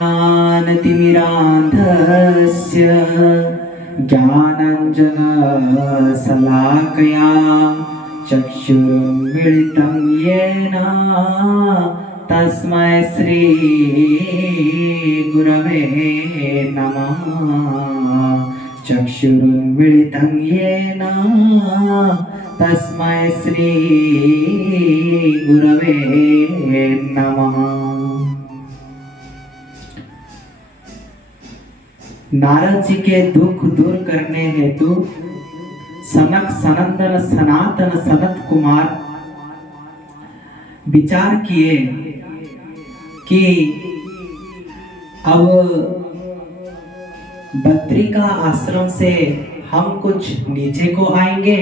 ज्ञानतिमिरान्धस्य ज्ञानाञ्जनशलाकया चक्षुरुन्मीलितं येन तस्मै श्रीगुरवे नमः। चक्षुरुन्मीलितं येन तस्मै श्रीगुरवे नमः। नारद जी के दुख दूर करने हेतु सनक सनंदन सनातन सनत कुमार विचार किए कि अब बद्रिका आश्रम से हम कुछ नीचे को आएंगे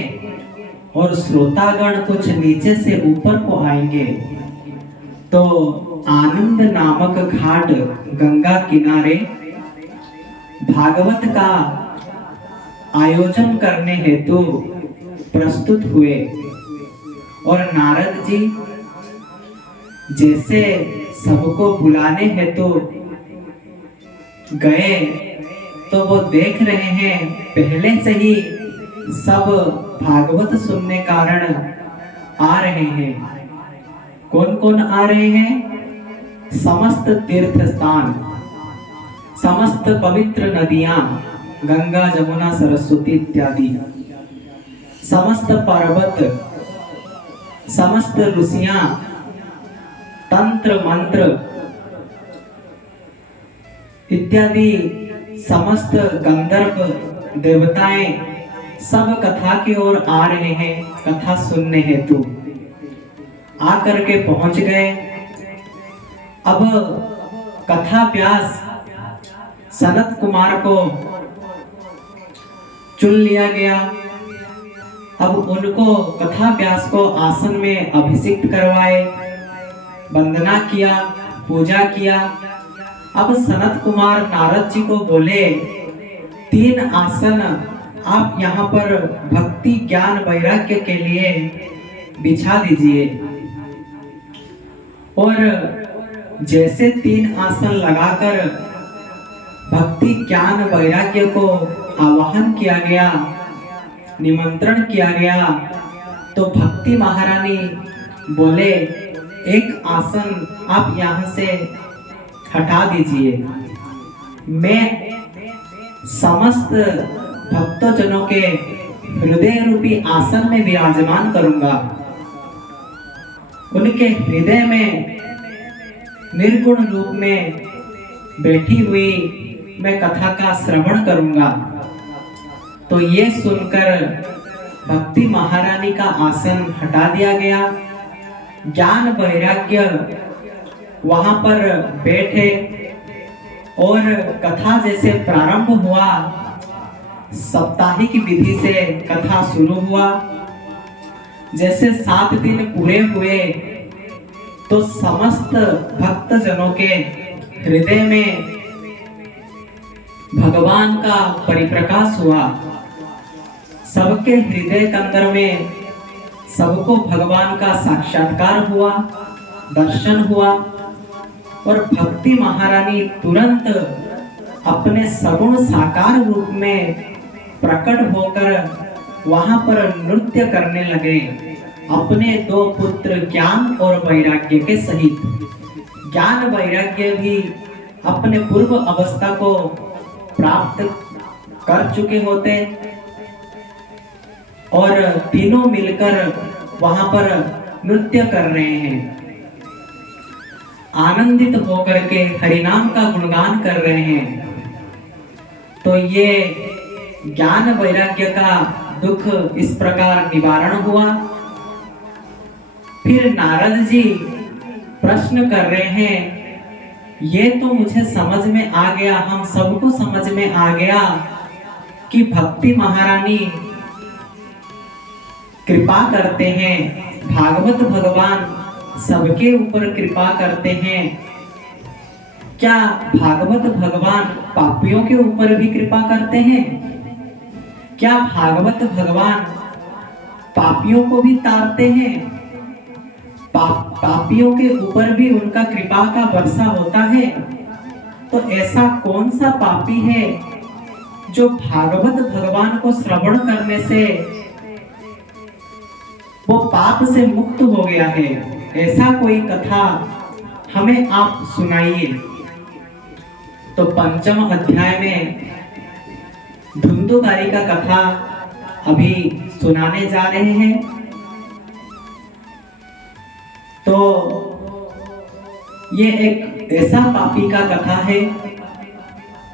और श्रोतागण कुछ नीचे से ऊपर को आएंगे, तो आनंद नामक घाट गंगा किनारे भागवत का आयोजन करने हेतु प्रस्तुत हुए। और नारद जी जैसे सबको बुलाने हेतु गए, तो वो देख रहे हैं पहले से ही सब भागवत सुनने कारण आ रहे हैं। कौन कौन आ रहे हैं? समस्त तीर्थ स्थान, समस्त पवित्र नदियां, गंगा जमुना सरस्वती इत्यादि, समस्त पर्वत, समस्त ऋषियां, तंत्र मंत्र इत्यादि, समस्त गंधर्व देवताएं सब कथा की ओर आ रहे हैं कथा सुनने हेतु। आकर के पहुंच गए। अब कथा व्यास सनत कुमार को चुन लिया गया। अब उनको कथा व्यास को आसन में अभिषिक्त करवाए, वंदना किया, पूजा किया। अब सनत कुमार नारद जी को बोले, 3 आसन आप यहाँ पर भक्ति ज्ञान वैराग्य के लिए बिछा दीजिए। और जैसे 3 आसन लगाकर भक्ति ज्ञान वैराग्य को आवाहन किया गया, निमंत्रण किया गया, तो भक्ति महारानी बोले, 1 आसन आप यहाँ से हटा दीजिए। मैं समस्त भक्तजनों के हृदय रूपी आसन में विराजमान करूंगा। उनके हृदय में निर्गुण रूप में बैठी हुई मैं कथा का श्रवण करूंगा। तो ये सुनकर भक्ति महारानी का आसन हटा दिया गया। ज्ञान वैराग्य वहां पर बैठे और कथा जैसे प्रारंभ हुआ, साप्ताहिक विधि से कथा शुरू हुआ। जैसे 7 दिन पूरे हुए, तो समस्त भक्तजनों के हृदय में भगवान का परिप्रकाश हुआ। सबके हृदय कंदर में सबको भगवान का साक्षात्कार हुआ, दर्शन हुआ। और भक्ति महारानी तुरंत अपने सगुण साकार रूप में प्रकट होकर वहां पर नृत्य करने लगे, अपने 2 पुत्र ज्ञान और वैराग्य के सहित। ज्ञान वैराग्य भी अपने पूर्व अवस्था को प्राप्त कर चुके होते, और तीनों मिलकर वहां पर नृत्य कर रहे हैं, आनंदित होकर के हरिनाम का गुणगान कर रहे हैं। तो ये ज्ञान वैराग्य का दुख इस प्रकार निवारण हुआ। फिर नारद जी प्रश्न कर रहे हैं, ये तो मुझे समझ में आ गया, हम सबको समझ में आ गया कि भक्ति महारानी कृपा करते हैं, भागवत भगवान सबके ऊपर कृपा करते हैं। क्या भागवत भगवान पापियों के ऊपर भी कृपा करते हैं? क्या भागवत भगवान पापियों को भी तारते हैं? पापियों के ऊपर भी उनका कृपा का वर्षा होता है? तो ऐसा कौन सा पापी है जो भागवत भगवान को श्रवण करने से वो पाप से मुक्त हो गया है? ऐसा कोई कथा हमें आप सुनाइए। तो पंचम अध्याय में धुंधुकारी का कथा अभी सुनाने जा रहे हैं। तो ये एक ऐसा पापी का कथा है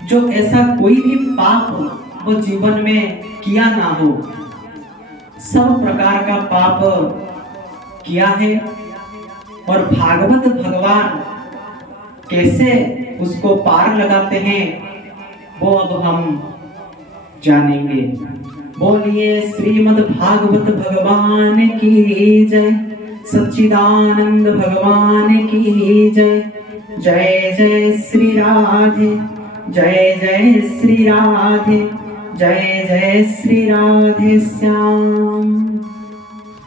जो ऐसा कोई भी पाप वो जीवन में किया ना हो, सब प्रकार का पाप किया है, और भागवत भगवान कैसे उसको पार लगाते हैं वो अब हम जानेंगे। बोलिए श्रीमद् भागवत भगवान की जय, सच्चिदानंद भगवान की जय। जय जय श्री राधे, जय जय श्री राधे, जय जय श्री राधे श्याम।